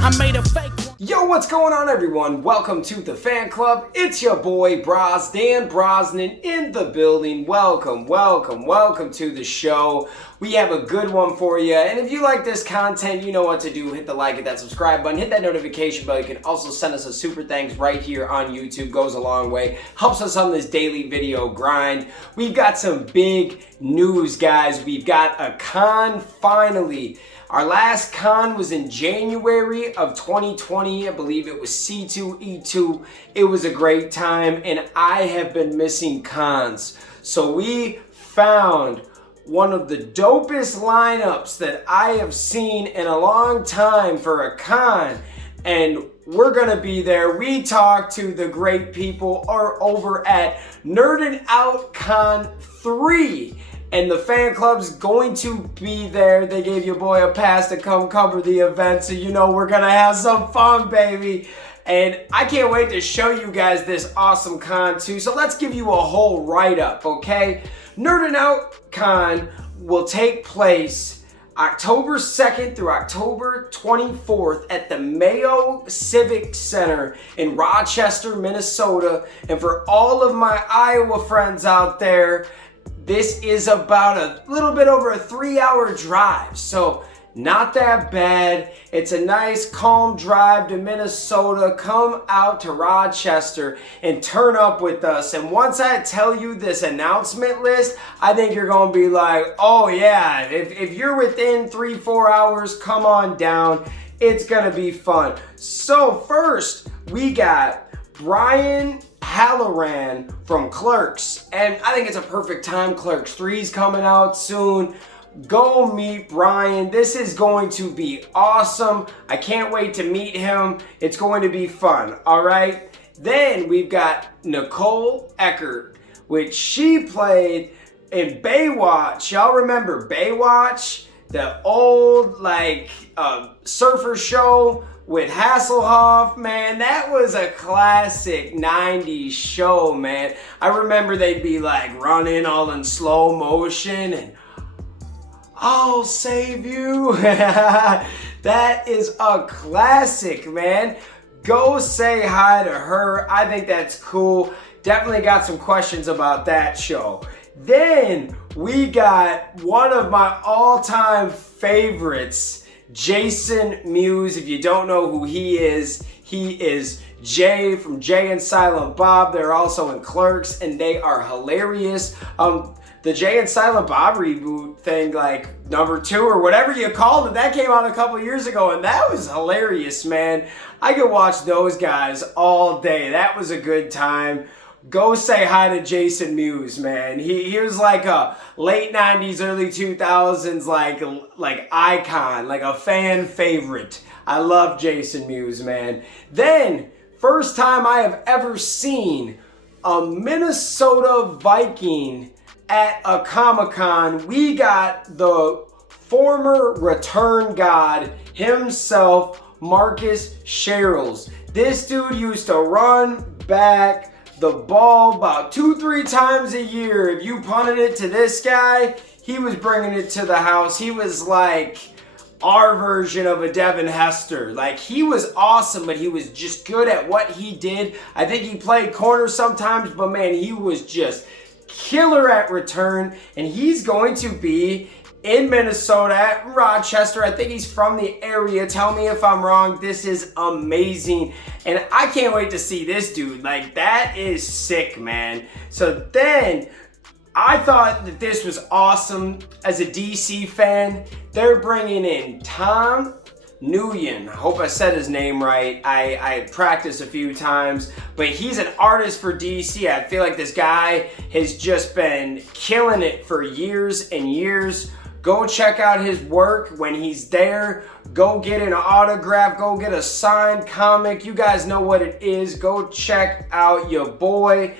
I made a fake one. Yo, what's going on, everyone? Welcome to the fan club. It's your boy Bros, Dan Brosnan in the building. Welcome to the show. We have a good one for you. And if you like this content, you know what to do. Hit the like, hit that subscribe button, hit that notification bell. You can also send us a super thanks right here on YouTube. Goes a long way. Helps us on this daily video grind. We've got some big news, guys. We've got a con finally. Our last con was in January of 2020. I believe it was C2E2. It was a great time, and I have been missing cons. So we found one of the dopest lineups that I have seen in a long time for a con, and we're gonna be there. We talked to the great people over at NerdinOut Con 3. And the fan club's going to be there. They gave your boy a pass to come cover the event, so you know we're gonna have some fun, baby. And I can't wait to show you guys this awesome con too. So let's give you a whole write-up, okay? NerdinOut Con will take place October 2nd through October 24th at the Mayo Civic Center in Rochester, Minnesota. And for all of my Iowa friends out there, this is about a little bit over a 3-hour drive, so not that bad. It's a nice calm drive to Minnesota. Come out to Rochester and turn up with us. And once I tell you this announcement list, I think you're gonna be like, oh yeah, if you're within 3-4 hours, come on down. It's gonna be fun. So first, we got Brian Halloran from Clerks, and I think it's a perfect time. Clerks 3's coming out soon. Go meet Brian. This is going to be awesome. I can't wait to meet him. It's going to be fun, all right? Then we've got Nicole Eckert, which she played in Baywatch. Y'all remember Baywatch? The old, surfer show with Hasselhoff, man. That was a classic 90s show, man. I remember they'd be like running all in slow motion and I'll save you. That is a classic, man. Go say hi to her. I think that's cool. Definitely got some questions about that show. Then we got one of my all-time favorites, Jason Muse. If you don't know who he is Jay from Jay and Silent Bob. They're also in Clerks, and they are hilarious. The Jay and Silent Bob reboot thing, like number 2 or whatever you called it, that came out a couple years ago, and that was hilarious, man. I could watch those guys all day. That was a good time. Go say hi to Jason Muse, man. He was like a late 90s, early 2000s, like icon, like a fan favorite. I love Jason Muse, man. Then, first time I have ever seen a Minnesota Viking at a Comic-Con. We got the former return god himself, Marcus Cheryls. This dude used to run back the ball about 2-3 times a year. If you punted it to this guy, he was bringing it to the house. He was like our version of a Devin Hester. Like, he was awesome, but he was just good at what he did. I think he played corner sometimes, but man, he was just killer at return. And he's going to be in Minnesota at Rochester. I think he's from the area. Tell me if I'm wrong. This is amazing. And I can't wait to see this dude. Like, that is sick, man. So then I thought that this was awesome. As a DC fan, they're bringing in Tom Nguyen. I hope I said his name right. I practiced a few times, but he's an artist for DC. I feel like this guy has just been killing it for years and years. Go check out his work when he's there. Go get an autograph. Go get a signed comic. You guys know what it is. Go check out your boy.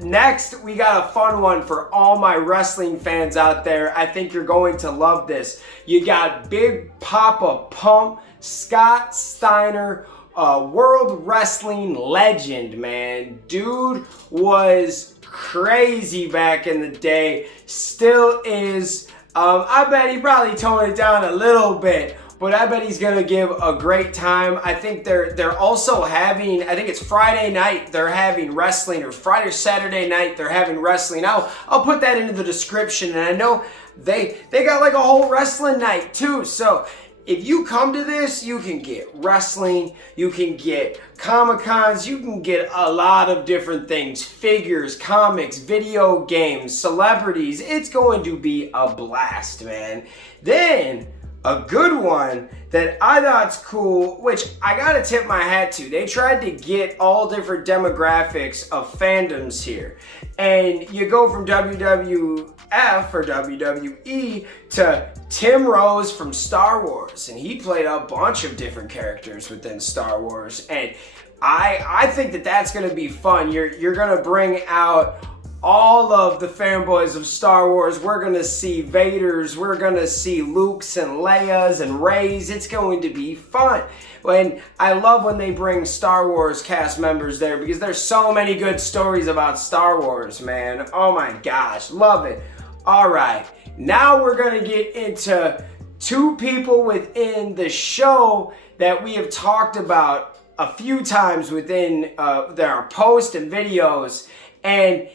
Next, we got a fun one for all my wrestling fans out there. I think you're going to love this. You got Big Papa Pump, Scott Steiner, World Wrestling legend, man. Dude was crazy back in the day. Still is. I bet he probably toned it down a little bit, but I bet he's gonna give a great time. I think they're also having, I think it's Friday night, they're having wrestling, or Friday or Saturday night, they're having wrestling. I'll put that into the description, and I know they got like a whole wrestling night too. So if you come to this, you can get wrestling, you can get Comic-Cons, you can get a lot of different things, figures, comics, video games, celebrities. It's going to be a blast, man. Then a good one that I thought's cool, which I gotta tip my hat to. They tried to get all different demographics of fandoms here. And you go from WWF or WWE to Tim Rose from Star Wars. And he played a bunch of different characters within Star Wars. And I think that that's gonna be fun. You're gonna bring out all of the fanboys of Star Wars. We're gonna see Vaders, we're gonna see Lukes and Leias and Reys. It's going to be fun. And I love when they bring Star Wars cast members there, because there's so many good stories about Star Wars, man. Oh my gosh, love it. All right, now we're gonna get into two people within the show that we have talked about a few times within their posts and videos. And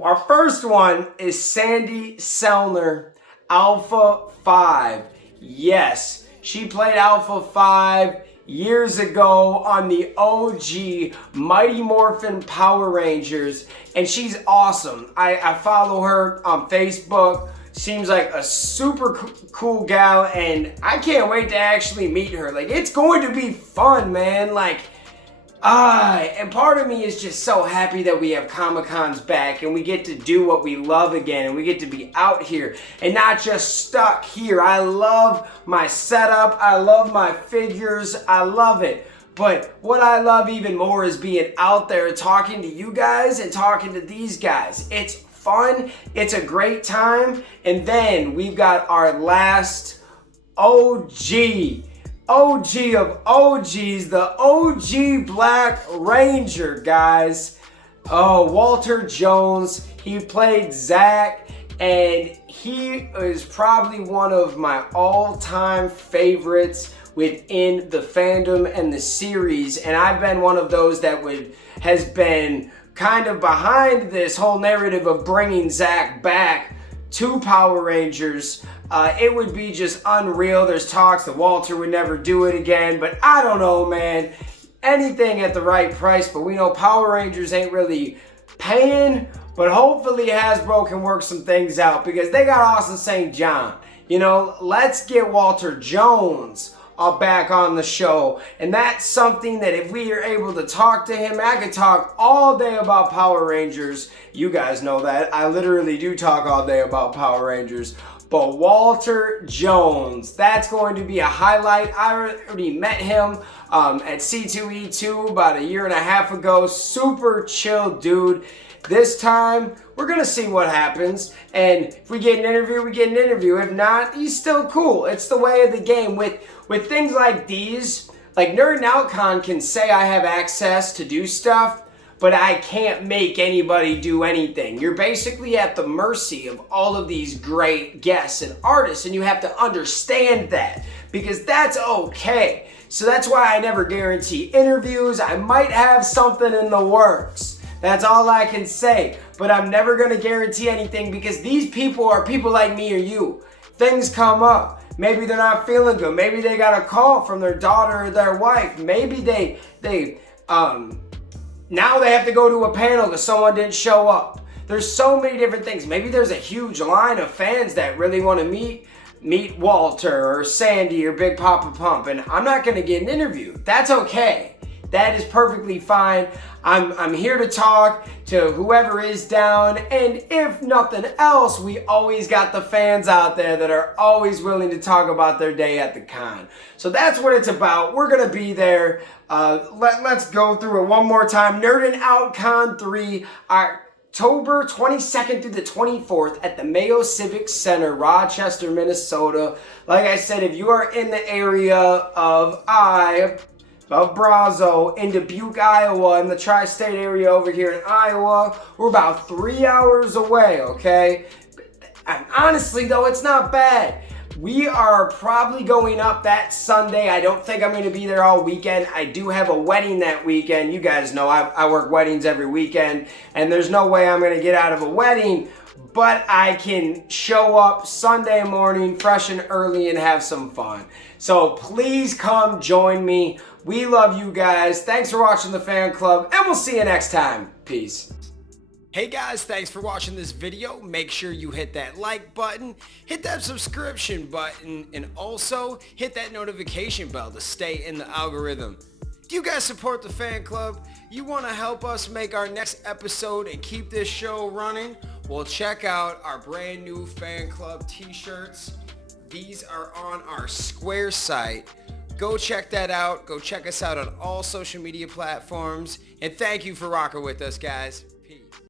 our first one is Sandy Sellner, Alpha 5. Yes, she played Alpha 5 years ago on the OG Mighty Morphin Power Rangers, and she's awesome. I follow her on Facebook. Seems like a super cool gal, and I can't wait to actually meet her. Like, it's going to be fun, man. Like, and part of me is just so happy that we have Comic-Cons back and we get to do what we love again, and we get to be out here and not just stuck here. I love my setup. I love my figures. I love it. But what I love even more is being out there talking to you guys and talking to these guys. It's fun. It's a great time. And then we've got our last OG of OGs, the OG Black Ranger, guys. Oh, Walter Jones. He played Zach, and he is probably one of my all-time favorites within the fandom and the series. And I've been one of those that has been kind of behind this whole narrative of bringing Zach back to Power Rangers. It would be just unreal. There's talks that Walter would never do it again, but I don't know, man. Anything at the right price, but we know Power Rangers ain't really paying, but hopefully Hasbro can work some things out, because they got Austin St. John. You know, let's get Walter Jones back on the show, and that's something that if we are able to talk to him, I could talk all day about Power Rangers. You guys know that. I literally do talk all day about Power Rangers. But Walter Jones, that's going to be a highlight. I already met him at C2E2 about a year and a half ago. Super chill dude. This time, we're going to see what happens. And if we get an interview, we get an interview. If not, he's still cool. It's the way of the game. With things like these, like NerdinOut Con can say I have access to do stuff, but I can't make anybody do anything. You're basically at the mercy of all of these great guests and artists, and you have to understand that, because that's okay. So that's why I never guarantee interviews. I might have something in the works. That's all I can say. But I'm never gonna guarantee anything, because these people are people like me or you. Things come up. Maybe they're not feeling good. Maybe they got a call from their daughter or their wife. Maybe now they have to go to a panel because someone didn't show up. There's so many different things. Maybe there's a huge line of fans that really want to meet Walter or Sandy or Big Papa Pump, and I'm not going to get an interview. That's okay. That is perfectly fine. I'm here to talk to whoever is down, and if nothing else, we always got the fans out there that are always willing to talk about their day at the con. So that's what it's about. We're going to be there. Let's go through it one more time. NerdinOut Con 3, October 22nd through the 24th at the Mayo Civic Center, Rochester, Minnesota. Like I said, if you are in the area of Brazo, in Dubuque, Iowa, in the tri-state area over here in Iowa, we're about 3 hours away, okay? And honestly, though, it's not bad. We are probably going up that Sunday. I don't think I'm going to be there all weekend. I do have a wedding that weekend. You guys know I work weddings every weekend, and there's no way I'm going to get out of a wedding, but I can show up Sunday morning fresh and early and have some fun. So please come join me. We love you guys. Thanks for watching the fan club, and we'll see you next time. Peace. Hey guys, thanks for watching this video. Make sure you hit that like button, hit that subscription button, and also hit that notification bell to stay in the algorithm. Do you guys support the fan club? You want to help us make our next episode and keep this show running? Well, check out our brand new fan club t-shirts. These are on our Square site. Go check that out. Go check us out on all social media platforms. And thank you for rocking with us, guys.